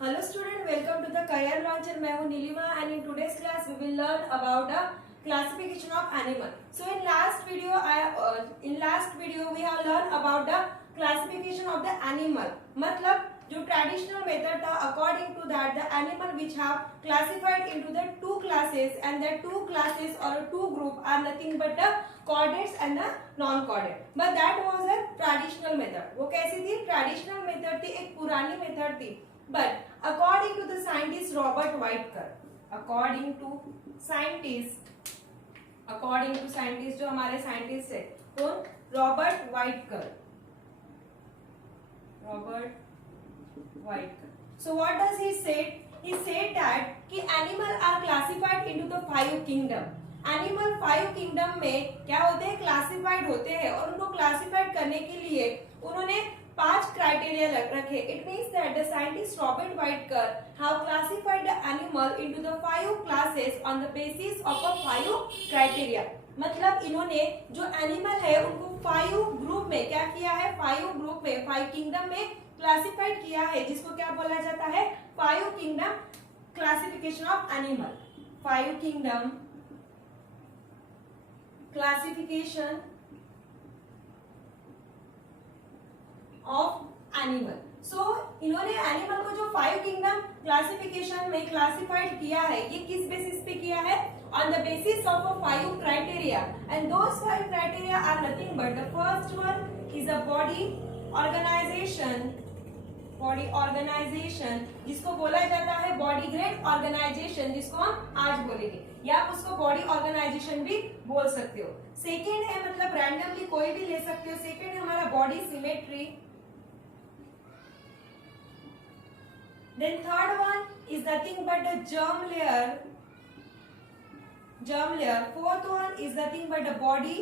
Hello student, welcome to the career launch and मैं हूँ Nilima and in today's class we will learn about the classification of animal. So in last video we have learned about the classification of the animal. मतलब जो traditional method था according to that the animal which have classified into the two classes and the two classes or two group are nothing but the chordates and the non-chordate. But that was a traditional method. वो कैसी थी? Traditional method थी, एक पुरानी method थी. But according to the scientist Robert Whitaker, according to scientist जो हमारे scientist है कौन? Robert वाइटकर. So what does he say? He said that कि animal are classified into the 5 kingdom. Animal 5 kingdom में क्या होते हैं? क्लासिफाइड होते हैं और उनको क्लासिफाइड करने के लिए उन्होंने 5 क्राइटेरिया रखे. It means that the scientist Robert Whittaker have classified the animal into the 5 classes on the basis of a 5 criteria. मतलब इन्होंने जो एनिमल है उनको 5 ग्रुप में क्या किया है? 5 ग्रुप में 5 किंगडम में क्लासिफाइड किया है, जिसको क्या बोला जाता है? 5 kingdom classification of animal. 5 kingdom classification of animal. So इन्होंने एनिमल को जो 5 किंगडम क्लासिफिकेशन में क्लासिफाइड किया है, ये किस बेसिस पे किया है? On the basis of a 5 criteria. And those 5 criteria are nothing but the first one is a body organization, जिसको बोला जाता है बॉडी ग्रेड ऑर्गेनाइजेशन, जिसको हम आज बोलेंगे, या आप उसको बॉडी ऑर्गेनाइजेशन भी बोल सकते हो. सेकेंड है, मतलब रैंडमली कोई भी ले सकते हो. सेकेंड है हमारा body symmetry. Then third one is nothing but the germ layer. Fourth one is nothing but the body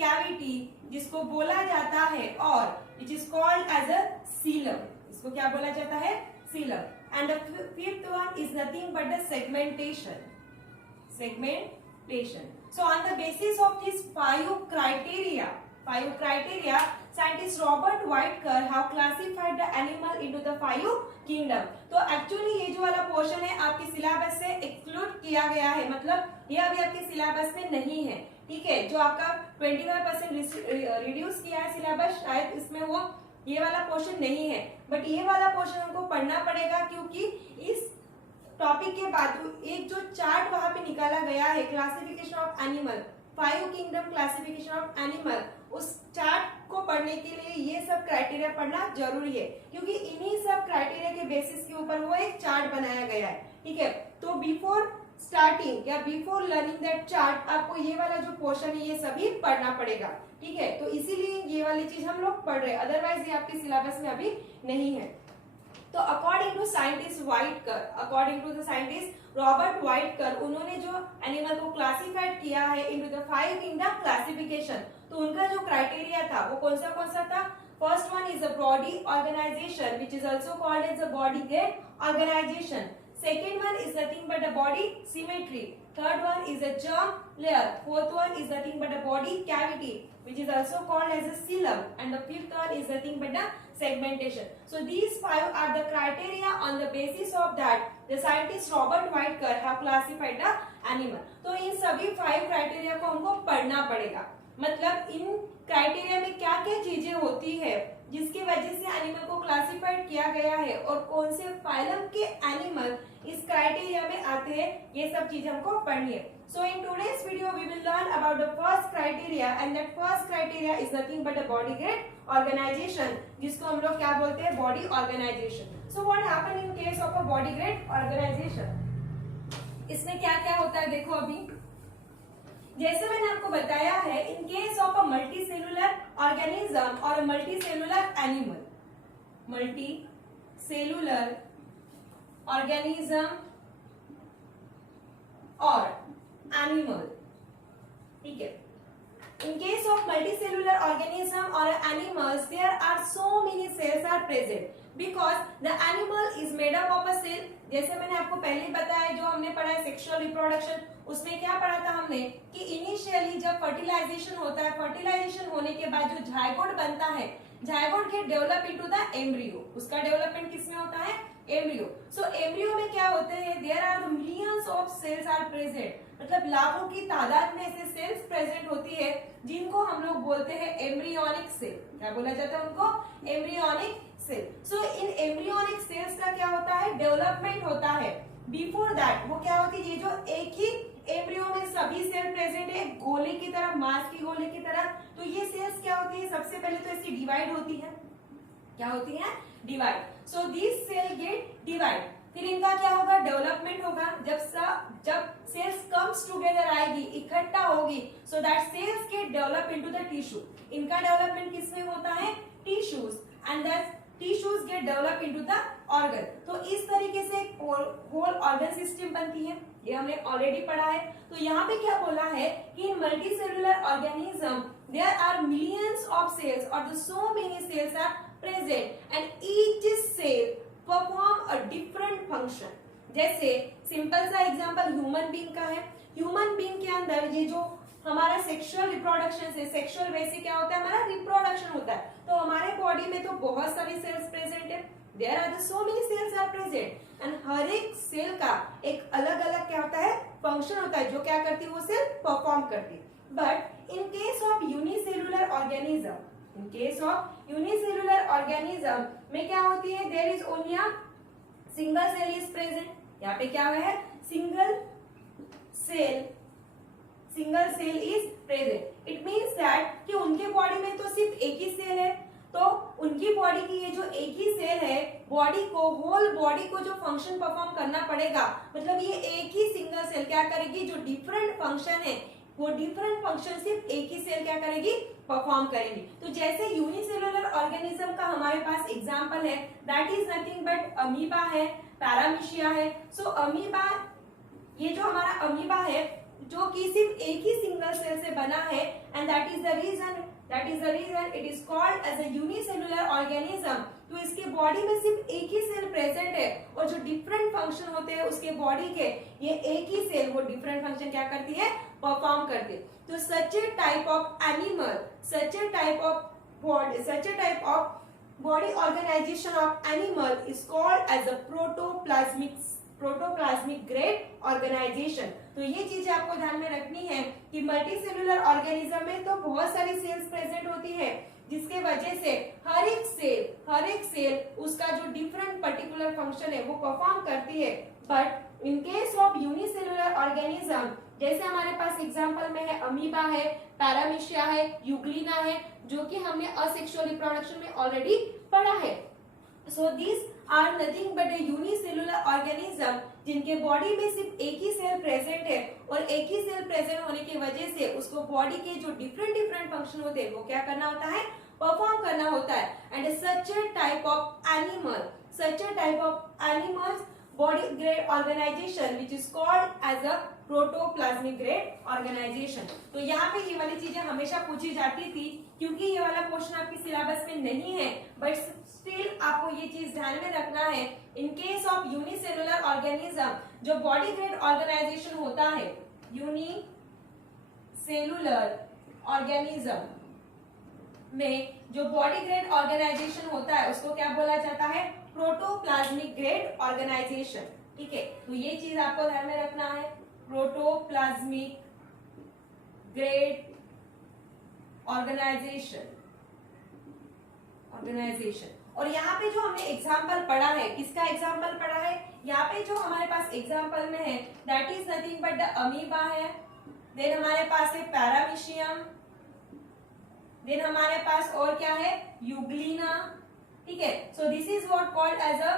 cavity, जिसको बोला जाता है और which is called as a coelom. इसको क्या बोला जाता है? coelom. And the fifth one is nothing but the segmentation. So on the basis of these 5 criteria, scientist Robert Whitaker have classified the animal into the 5 kingdom. तो actually ये जो वाला portion है आपके सिलेबस से एक्सक्लूड किया गया है, मतलब ये अभी आपके सिलेबस में नहीं है. ठीक है, जो आपका 25% रिड्यूस किया है सिलेबस, शायद इसमें वो ये वाला पोर्शन नहीं है. बट ये वाला पोर्शन हमको पढ़ना पड़ेगा, क्योंकि इस टॉपिक के बाद एक जो चार्ट वहां पे निकाला गया है classification of animal, 5 kingdom classification of animal, उस चार्ट को पढ़ने के लिए ये सब क्राइटेरिया पढ़ना जरूरी है, क्योंकि इन्हीं सब क्राइटेरिया के बेसिस के ऊपर वो एक चार्ट बनाया गया है. ठीक है, तो बिफोर स्टार्टिंग या बिफोर लर्निंग दैट चार्ट आपको ये वाला जो पोर्शन है ये सभी पढ़ना पड़ेगा. ठीक है, तो इसीलिए ये वाली चीज हम लोग पढ़ रहे हैं, अदरवाइज ये आपके सिलेबस में अभी नहीं है. तो according to the scientist Robert Whittaker, उन्होंने जो एनिमल को क्लासिफाइड किया है इनटू द 5 किंगडम क्लासिफिकेशन, तो उनका जो क्राइटेरिया था वो कौन सा था? First one is a body organization which is also called as a body grade organization. Second one is nothing but a body symmetry. Third one is a germ layer. Fourth one is nothing but a body cavity, which is also called as a coelom. And the fifth one is nothing but a segmentation. So these 5 are the criteria. On the basis of that, the scientist Robert Whitaker have classified the animal. तो इन सभी 5 criteria को हमको पढ़ना पड़ेगा. मतलब इन criteria में क्या क्या चीजें होती है जिसकी वजह से एनिमल को क्लासिफाइड किया गया है, और कौन से फाइलम के एनिमल इस क्राइटेरिया में आते हैं, ये सब चीजें हमको पढ़नी है. So in today's video we will learn about the first criteria, and that first criteria is nothing but a body grade organization, जिसको हम लोग क्या बोलते हैं? Body organization. So what happen in case of a body grade organization? इसमें क्या क्या होता है देखो. अभी जैसे मैंने आपको बताया है, in case of a multicellular organism और multi cellular animal, multicellular organism और एनिमल. ठीक है, in case of multicellular organism or animals, there are so many cells are present because the animal is made up of a cell. जैसे मैंने आपको पहले बताया, जो हमने पढ़ा है सेक्सुअल रिप्रोडक्शन, उसमें क्या पढ़ा था हमने कि इनिशियली जब फर्टिलाइजेशन होता है, फर्टिलाइजेशन होने के बाद जो जायगोट बनता है, zygote gate develop into the embryo. उसका डेवलपमेंट किसमें होता है? एम्ब्रियो। सो एम्ब्रियो में क्या होते हैं, there are millions of cells are present, मतलब लाखों की तादाद में ऐसे सेल्स प्रेजेंट होती है जिनको हम लोग बोलते हैं एम्ब्रियोनिक सेल। क्या बोला जाता है उनको, एम्ब्रियोनिक सेल। सो इन एम्ब्रियोनिक सेल्स का क्या होता है, डेवलपमेंट होता है। बिफोर दैट वो क्या होती है, ये जो एक ही एम्ब्रियो में सभी सेल प्रेजेंट है गोले की तरह, मांस की गोले की तरह, तो ये सेल्स क्या होती है, सबसे पहले तो इसकी डिवाइड होती है। क्या होती है, divide. So this cell get divide, फिर इनका क्या होगा, डेवलपमेंट होगा। जब सेल्स कम्स टुगेदर आएगी, इकट्ठा होगी, so that cells get develop into the tissue. इनका डेवलपमेंट किसमें होता है, tissues, and that tissues get develop into the organ. तो इस तरीके से होल ऑर्गन सिस्टम बनती है, ये हमने ऑलरेडी पढ़ा है। तो यहाँ पे क्या बोला है कि in multicellular organism there are millions of cells और so many cells are present and each cell perform a different function. जैसे सिंपल सा एग्जांपल ह्यूमन बीइंग का है। ह्यूमन बीइंग के अंदर ये जो हमारा सेक्सुअल रिप्रोडक्शन से, सेक्सुअल वे से क्या होता है, हमारा रिप्रोडक्शन होता है। तो हमारे बॉडी में तो बहुत सारी सेल्स प्रेजेंट है, there are so many cells are present, and हर एक सेल का एक अलग अलग क्या होता है, फंक्शन होता है, जो क्या करती है, वो सेल परफॉर्म करती है। But in case of unicellular organism, in case of unicellular organism में क्या होती है, there is only a single cell is present. यहाँ पे क्या है, single cell is present. It means that कि उनके बॉडी में तो सिर्फ एक ही सेल है, तो उनकी बॉडी की ये जो एक ही सेल है, बॉडी को, होल बॉडी को जो फंक्शन परफॉर्म करना पड़ेगा, मतलब ये एक ही सिंगल सेल क्या करेगी, जो डिफरेंट फंक्शन है वो डिफरेंट फंक्शन सिर्फ एक ही सेल क्या करेगी, परफॉर्म करेगी। तो जैसे यूनिसेलुलर ऑर्गेनिज्म का हमारे पास एग्जांपल है, that is nothing but amoeba है, पैरामीशिया है। सो अमीबा, ये जो हमारा अमीबा है जो कि सिर्फ एक ही सिंगल सेल से बना है, and that is the reason it is called as a unicellular organism. तो इसके बॉडी में सिर्फ एक ही सेल प्रेजेंट है और जो डिफरेंट फंक्शन होते हैं उसके बॉडी के, ये एक ही सेल वो डिफरेंट फंक्शन क्या करती है, परफॉर्म करती है। तो such a type of animal, such a type of body organization of animal is called as a protoplasmic grade organization. तो ये चीजें आपको ध्यान में रखनी है कि मल्टीसेलुलर ऑर्गेनिज्म में तो बहुत सारी सेल्स प्रेजेंट होती है, जिसके वजह से हर एक सेल उसका जो डिफरेंट पर्टिकुलर फंक्शन है वो परफॉर्म करती है। But in case of unicellular organism, जैसे हमारे पास एग्जांपल में है अमीबा है, पैरामीशिया है, यूग्लिना है, जो कि हमने असेक्सुअल रिप्रोडक्शन में ऑलरेडी पढ़ा है। So this are nothing but a unicellular organism, जिनके बॉडी में सिर्फ एक ही सेल प्रेजेंट है, और एक ही सेल प्रेजेंट होने की वजह से उसको बॉडी के जो डिफरेंट फंक्शन होते हैं वो क्या करना होता है, परफॉर्म करना होता है। And such a type of animals body grade organization which is called as a protoplasmic grade organization. तो यहाँ पे ये वाली चीजें हमेशा पूछी जाती थी, क्योंकि ये वाला क्वेश्चन आपके सिलेबस में नहीं है, बट स्टिल आपको ये चीज ध्यान में रखना है। In case of unicellular organism, जो बॉडी ग्रेड ऑर्गेनाइजेशन होता है, यूनिसेलुलर ऑर्गेनिज्म में जो बॉडी ग्रेड ऑर्गेनाइजेशन होता है उसको क्या बोला जाता है, प्रोटोप्लाज्मिक ग्रेड ऑर्गेनाइजेशन। ठीक है, तो ये चीज आपको ध्यान में रखना है, प्रोटोप्लाज्मिक ग्रेड ऑर्गेनाइजेशन। और यहाँ पे जो हमने एग्जाम्पल पढ़ा है, किसका एग्जाम्पल पढ़ा है, यहाँ पे जो हमारे पास एग्जाम्पल में है that is nothing but the amoeba है, देन हमारे पास है पैरामीशियम, देन हमारे पास और क्या है, यूग्लिना। ठीक है, so this is what called as a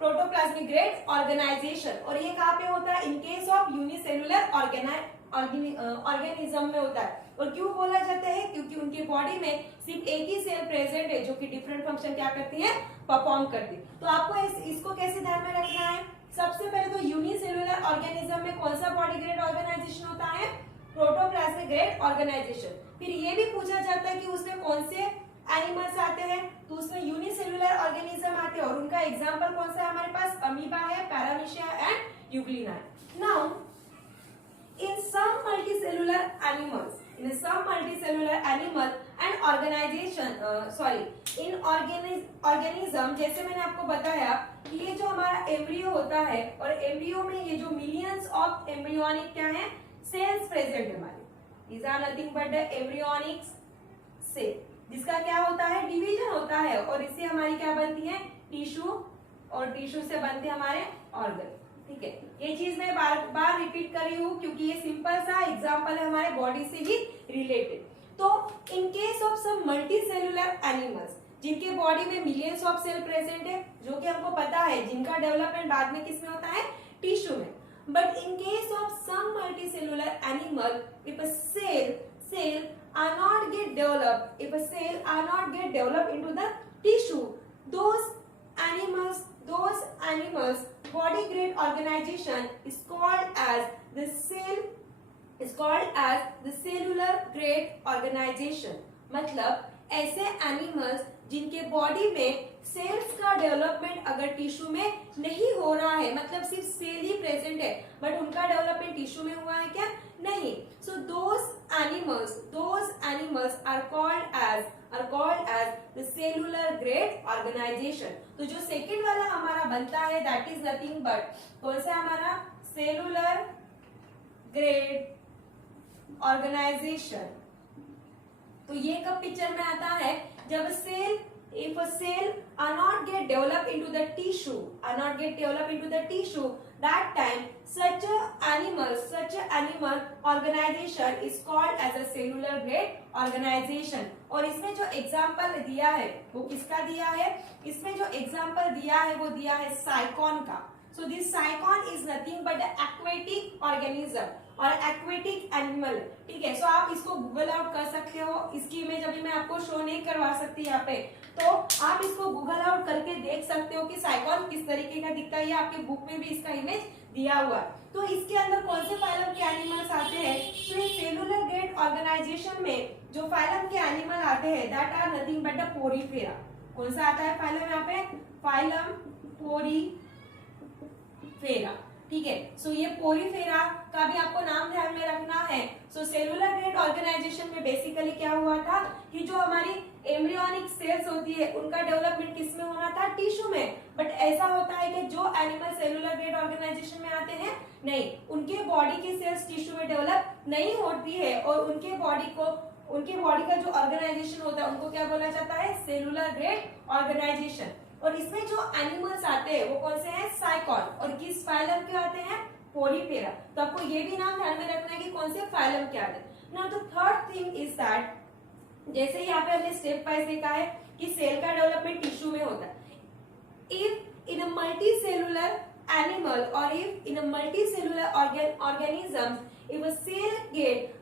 protoplasmic grade organization. और ये कहाँ पे होता है, in case of unicellular organism में होता है। और क्यों बोला जाता है, क्योंकि उनके बॉडी में सिर्फ एक ही सेल प्रेजेंट है जो कि डिफरेंट फंक्शन क्या करती है, परफॉर्म करती है। तो आपको इसको कैसे ध्यान में रखना है, सबसे पहले तो यूनिसेलुलर ऑर्गेनिज्म में कौन सा बॉडी ग्रेड ऑर्गेनाइजेशन होता है, प्रोटोप्लाज्मिक ग्रेड ऑर्गेनाइजेशन। फिर ये भी पूछा जाता है कि उसमें कौन से एनिमल्स आते हैं, तो उसमें यूनिसेलुलर ऑर्गेनिज्म आते हैं, और उनका एग्जांपल कौन सा है हमारे पास, अमीबा है, पैरामीशिया एंड यूग्लिना है। Now in some multicellular animals and organization in organism, जैसे मैंने आपको बताया कि ये जो हमारा एम्ब्रियो होता है और एम्ब्रियो में ये जो मिलियंस ऑफ एम्ब्रियोनिक क्या है सेल्स प्रेजेंट है हमारे, these are nothing but the embryonic cell, जिसका क्या होता है डिवीजन होता है और इससे हमारी क्या बनती है टिश्यू, और टिश्यू से बनते हमारे ऑर्गन। ठीक है, ये चीज मैं बार बार रिपीट कर रही हूँ क्योंकि ये सिंपल सा एग्जांपल है हमारे बॉडी से ही रिलेटेड। तो in case of some multi cellular animals, जिनके बॉडी में मिलियंस ऑफ सेल प्रेजेंट है, जो कि हमको पता है जिनका डेवलपमेंट बाद में किसमें होता है टिश्यू में, but in case of some multi cellular animal if a cell are not get developed, if a cell are not get developed into the tissue, those animals body grade organization is called as the cellular grade organization। मतलब ऐसे animals जिनके body में sales का development अगर tissue में नहीं हो रहा है, मतलब सिर्फ सेल ही प्रेजेंट है बट उनका डेवलपमेंट टिश्यू में हुआ है क्या नहीं, so those animals are called as the cellular grade organization. तो जो सेकेंड वाला हमारा बनता है दैट इज नथिंग बट कौन सा हमारा सेलुलर ग्रेड ऑर्गेनाइजेशन। तो ये कब पिक्चर में आता है जब cell if a cell are not get developed into the tissue, that time such a animal organization is called as a cellular grade organization। और इसमें जो एग्जाम्पल दिया है वो किसका दिया है, इसमें जो एग्जाम्पल दिया है वो दिया है साइकॉन का। So this साइकॉन is nothing but aquatic organism और एक्वेटिक एनिमल। ठीक है, सो आप इसको गूगल आउट कर सकते हो, इसकी इमेज अभी मैं आपको शो नहीं करवा सकती यहाँ पे, तो आप इसको गूगल आउट करके देख सकते हो कि साइकॉन किस तरीके का दिखता है, आपके बुक में भी इसका इमेज दिया हुआ है। तो इसके अंदर कौन से फाइलम के एनिमल्स आते हैं, तो इस सेलुलर ग्रेड ऑर्गेनाइजेशन में जो फाइलम के एनिमल आते हैं that are nothing but the Porifera. कौन सा आता है फाइलम यहाँ पे, फाइलम पोरीफेरा। ठीक है, सो ये पोरीफेरा का भी आपको नाम ध्यान में रखना है। सो सेलुलर ग्रेड ऑर्गेनाइजेशन में बेसिकली क्या हुआ था कि जो हमारी एम्ब्रियोनिक सेल्स होती है उनका डेवलपमेंट किस में होना था टिश्यू में, बट ऐसा होता है कि जो एनिमल सेलुलर ग्रेड ऑर्गेनाइजेशन में आते हैं नहीं, उनके बॉडी की सेल्स टिश्यू में डेवलप नहीं होती है और उनके बॉडी का जो ऑर्गेनाइजेशन होता है उनको क्या बोला जाता है सेलुलर ग्रेड ऑर्गेनाइजेशन। और इसमें जो एनिमल्स आते हैं वो कौन से हैं साइकॉन, और किस फाइलम के आते हैं पोरीफेरा। तो आपको ये भी नाम ध्यान में रखना है कि कौन से फाइलम के आते हैं। Now the third thing is that, जैसे यहाँ पे हमने स्टेप वाइज देखा है कि सेल का डेवलपमेंट टिश्यू में होता है। If in a multi cellular animal और if in a multicellular organism if a cell get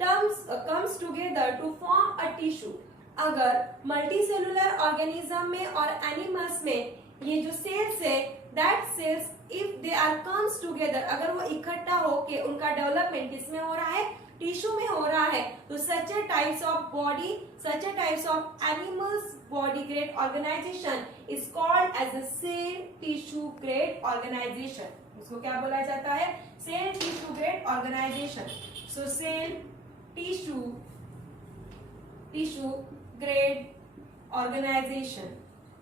comes together to form a tissue, अगर मल्टी सेलुलर ऑर्गेनिज्म में और एनिमल्स में ये जो सेल्स है that cells if they are comes together, अगर वो इकट्ठा होके उनका डेवलपमेंट किसमें हो रहा है टिश्यू में हो रहा है, तो such a types of animals body grade organization is called as a cell tissue grade organization. उसको क्या बोला जाता है cell tissue grade organization. So cell tissue grade organization.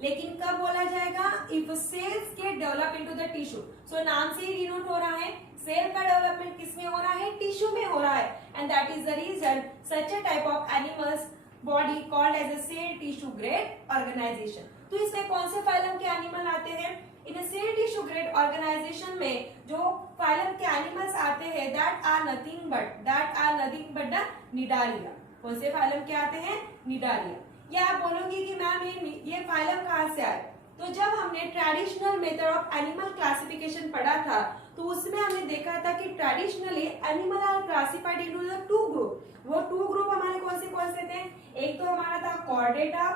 लेकिन कब बोला जाएगा if cells get develop into the tissue. So नाम से ही डिनोट हो रहा है सेल का डेवलपमेंट किसमें हो रहा है टिश्यू में हो रहा है, and that is the reason such a type of animals body called as a cell tissue grade organization. तो इसमें कौन से फाइलम के एनिमल आते हैं, in a cell tissue grade organization में जो फाइलम के एनिमल्स आते हैं that are nothing but the Cnidaria. कौन से फाइलम के आते हैं निडालिया। या आप बोलोगे कि मैम ये फाइलम कहाँ से आए, तो जब हमने traditional method of animal classification पढ़ा था तो उसमें हमने देखा था कि traditionally animal are classified into the two group. वो टू ग्रुप हमारे कौन से थे, एक तो हमारा था कॉर्डेटा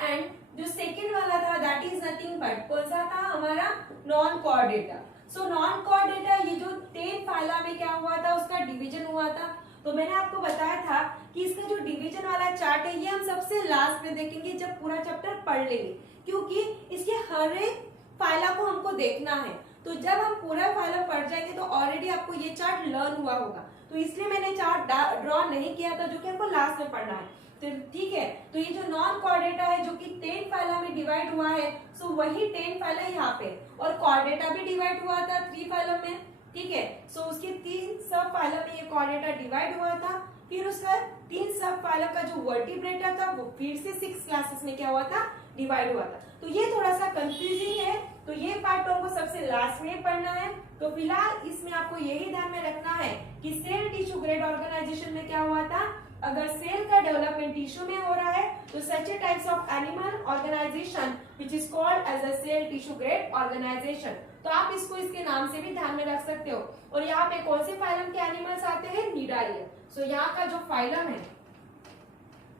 एंड जो सेकंड वाला था दैट इज नथिंग बट कौन सा था हमारा non Chordata. So non Chordata ये जो 10 फाइला में क्या हुआ था उसका डिवीजन हुआ था। तो मैंने आपको बताया था कि इसका जो डिवीजन वाला चार्ट है ये हम सबसे लास्ट में देखेंगे जब पूरा चैप्टर पढ़ लेंगे, क्योंकि इसके हर एक फाइला को हमको देखना है। तो जब हम पूरा फाइला पढ़ जाएंगे तो ऑलरेडी आपको ये चार्ट लर्न हुआ होगा। तो इसलिए मैंने चार्ट ड्रॉ नहीं किया था, जो कि आपको लास्ट में पढ़ना है। तो ठीक है, तो ये जो नॉन कॉर्डेटा है जो कि 10 फाइला में डिवाइड हुआ है, सो वही 10 फाइला यहाँ पे, और कॉर्डेटा भी डिवाइड हुआ था 3 फाइलम में, ठीक है। सो उसके 3 सब फाइलम में ये कॉर्डेटा डिवाइड हुआ था। फिर उसका 3 सब फाइलम का जो वर्टिब्रेटा था वो फिर से 6 क्लासेस में क्या हुआ था, डिवाइड हुआ था। तो ये थोड़ा सा कंफ्यूजिंग है, तो ये पार्ट तो हमको सबसे लास्ट में पढ़ना है। तो फिलहाल इसमें आपको यही ध्यान में रखना है कि सेल टिश्यू ग्रेड ऑर्गेनाइजेशन में क्या हुआ था, अगर सेल का डेवलपमेंट टिश्यू में हो रहा है तो such a types of animal organization which is called as a cell tissue grade organization. तो आप इसको इसके नाम से भी ध्यान में रख सकते हो। और यहाँ पे कौन से फाइलम के एनिमल्स आते हैं, निडारिया। सो यहाँ का जो फाइलम है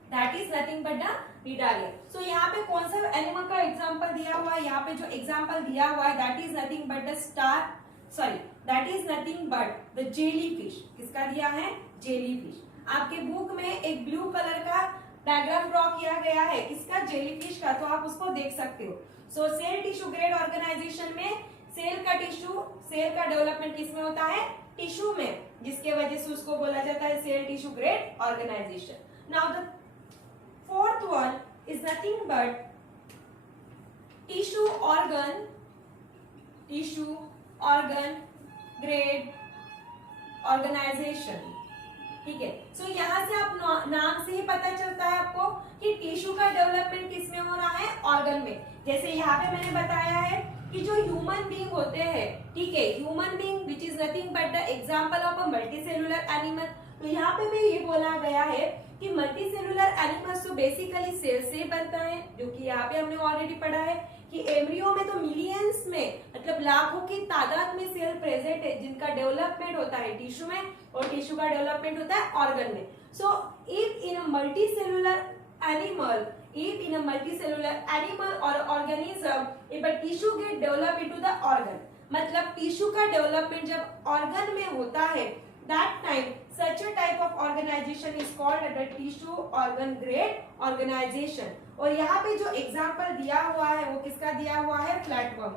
that is nothing but the Cnidaria. So यहाँ पे कौन सा एनिमल का एग्जांपल दिया हुआ है, यहाँ पे जो एग्जांपल दिया हुआ है that is nothing but that is nothing but the jellyfish. किसका दिया है, जेलीफिश। आपके बुक में एक ब्लू कलर का डायग्राम ड्रॉ किया गया है, किसका, जेलीफिश का, तो आप उसको देख सकते हो। सो सेल टिश्यू ग्रेड ऑर्गेनाइजेशन में सेल का डेवलपमेंट किसमें होता है, टिश्यू में, जिसके वजह से उसको बोला जाता है cell tissue grade organization. Now the fourth one is nothing but tissue organ grade organization, ठीक है। सो यहाँ से आप नाम से ही पता चलता है आपको कि टिश्यू का डेवलपमेंट किसमें हो रहा है, ऑर्गन में। जैसे यहाँ पे मैंने बताया है कि जो ह्यूमन बीइंग होते हैं, ठीक है, human being which is nothing but the example of a multicellular animal. तो यहाँ पे भी ये बोला गया है कि मल्टीसेलुलर एनिमल्स तो बेसिकली सेल से बनता है, जो कि यहाँ पे हमने ऑलरेडी पढ़ा है कि एम्ब्रियो में तो मिलियंस में, मतलब लाखों की तादाद में सेल प्रेजेंट है जिनका डेवलपमेंट होता है टिश्यू में, और टिश्यू का डेवलपमेंट होता है ऑर्गन में। So if in a multicellular animal और organism, if a tissue get develop into the organ, मतलब टिश्यू का डेवलपमेंट जब ऑर्गन में होता है, that time such a type of organization is called as a tissue organ grade organization। और यहाँ पे जो एग्जांपल दिया हुआ है वो किसका दिया हुआ है, फ्लैटवर्म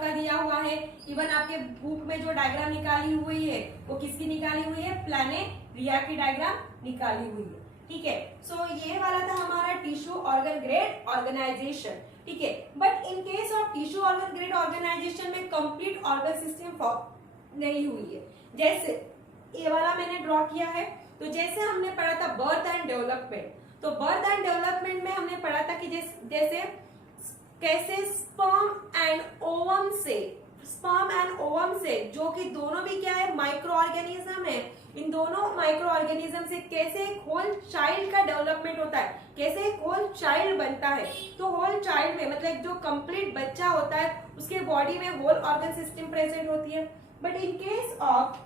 का दिया हुआ है। इवन आपके बुक में जो डायग्राम निकाली हुई है वो किसकी निकाली हुई है, प्लानेरिया की डायग्राम निकाली हुई है, ठीक है। सो ये वाला था हमारा टिश्यू ऑर्गन ग्रेड ऑर्गेनाइजेशन, ठीक है। But in case of tissue organ grade organization में कंप्लीट ऑर्गन सिस्टम फॉर्म नहीं हुई है। जैसे ये वाला मैंने ड्रॉ किया है, तो जैसे हमने पढ़ा था बर्थ एंड डेवलपमेंट, तो बर्थ एंड डेवलपमेंट में हमने पढ़ा था कि जैसे कैसे स्पर्म एंड ओवम से जो कि दोनों भी क्या है, माइक्रो ऑर्गेनिज्म है, इन दोनों माइक्रो ऑर्गेनिज्म से कैसे एक होल चाइल्ड का डेवलपमेंट होता है, कैसे एक होल चाइल्ड बनता है। तो होल चाइल्ड में मतलब जो कंप्लीट बच्चा होता है उसके बॉडी में होल ऑर्गन सिस्टम प्रेजेंट होती है। But in case of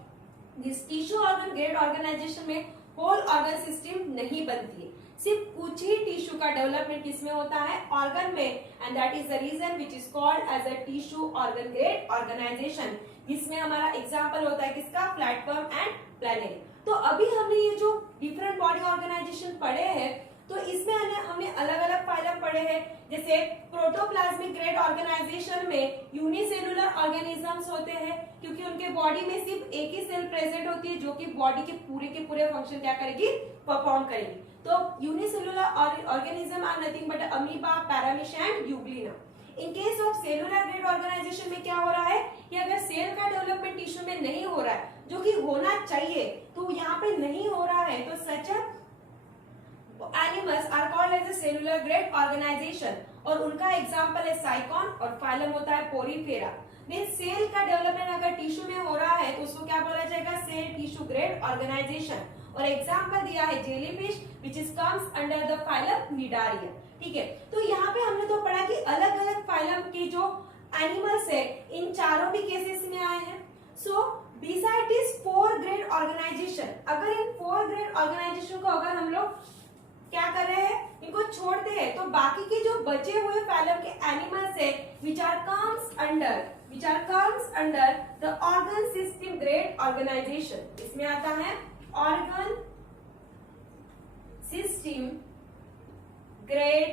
this tissue organ grade organization में होल ऑर्गन सिस्टम नहीं बनती है, सिर्फ कुछ ही टिश्यू का डेवलपमेंट किसमें होता है, ऑर्गन में, and that is the reason which is called as a tissue organ grade organization, जिसमें हमारा एग्जांपल होता है किसका, फ्लैटवर्म एंड प्लानेरिया। तो अभी हमने ये जो डिफरेंट बॉडी ऑर्गेनाइजेशन पढ़े हैं, तो इसमें हमने अलग अलग फाइलम पढ़े हैं। जैसे प्रोटोप्लाज्मिक ग्रेड ऑर्गेनाइजेशन में यूनिसेलुलर ऑर्गेनिजम्स होते हैं, क्योंकि उनके बॉडी में सिर्फ एक ही सेल प्रेजेंट होती है जो कि बॉडी के पूरे फंक्शन क्या करेगी, परफॉर्म करेगी। तो unicellular organism are nothing but amoeba, paramecium and euglena. In case of cellular grade organization में क्या हो रहा है कि अगर सेल का डेवलपमेंट टिश्यू में नहीं हो रहा है, जो कि होना चाहिए, तो यहाँ पे नहीं हो रहा है, तो such animals are called as a cellular grade organization, और उनका एग्जांपल है साइकॉन, और फाइलम होता है पोरीफेरा। देन सेल का डेवलपमेंट अगर टिश्यू में हो रहा है तो उसको क्या बोला जाएगा, सेल टिश्यू ग्रेड ऑर्गेनाइजेशन, और एग्जांपल दिया है jellyfish which is comes under the phylum Cnidaria, ठीक है। तो यहाँ पे हमने तो पढ़ा कि अलग अलग फाइलम के जो एनिमल्स है इन चारों भी केसेस में आए हैं। सो बिसाइड दिस 4 ग्रेड ऑर्गेनाइजेशन, अगर इन 4 ग्रेड ऑर्गेनाइजेशन को अगर हम लोग क्या कर रहे हैं, इनको छोड़ते हैं, तो बाकी के जो बचे हुए फाइलम के एनिमल्स है which are comes under the organ system grade organization, इसमें आता है organ system grade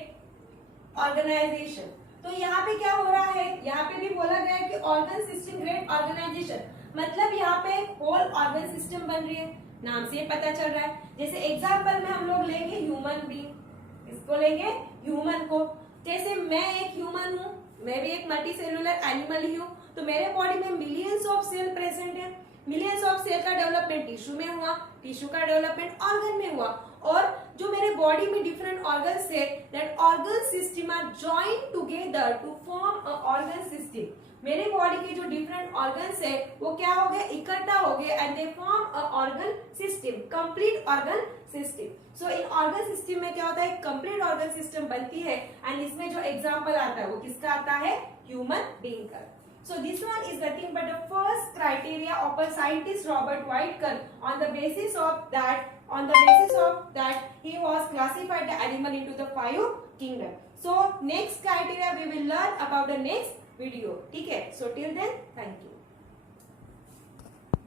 organization। तो यहाँ पे क्या हो रहा है, यहाँ पे भी बोला गया है कि organ system grade organization, मतलब यहाँ पे होल ऑर्गन सिस्टम बन रही है, नाम से पता चल रहा है। जैसे एग्जाम्पल में हम लोग लेंगे ह्यूमन बीइंग, इसको लेंगे ह्यूमन को। जैसे मैं एक ह्यूमन हूँ, मैं भी एक मल्टी सेलुलर एनिमल ही हूँ, तो मेरे बॉडी में मिलियंस ऑफ सेल प्रेजेंट है। मिलियंस ऑफ सेल का डेवलपमेंट टिश्यू में हुआ, टिश्यू का डेवलपमेंट ऑर्गन में हुआ, और जो मेरे बॉडी में डिफरेंट ऑर्गन्स है, that organ system are joined together to form a organ system. मेरे बॉडी के जो डिफरेंट ऑर्गन्स है वो क्या हो गए, इकट्ठा हो गए, and they form a organ system, complete organ system. So in organ system में क्या होता है, कंप्लीट ऑर्गन सिस्टम बनती है, एंड इसमें जो एग्जांपल आता है वो किसका आता है, ह्यूमन बीइंग का। So this one is nothing but the first criteria of a scientist Robert Whitaker. On the basis of that, he was classified the animal into the 5 kingdom. So next criteria we will learn about the next video. ठीक है? So till then, thank you.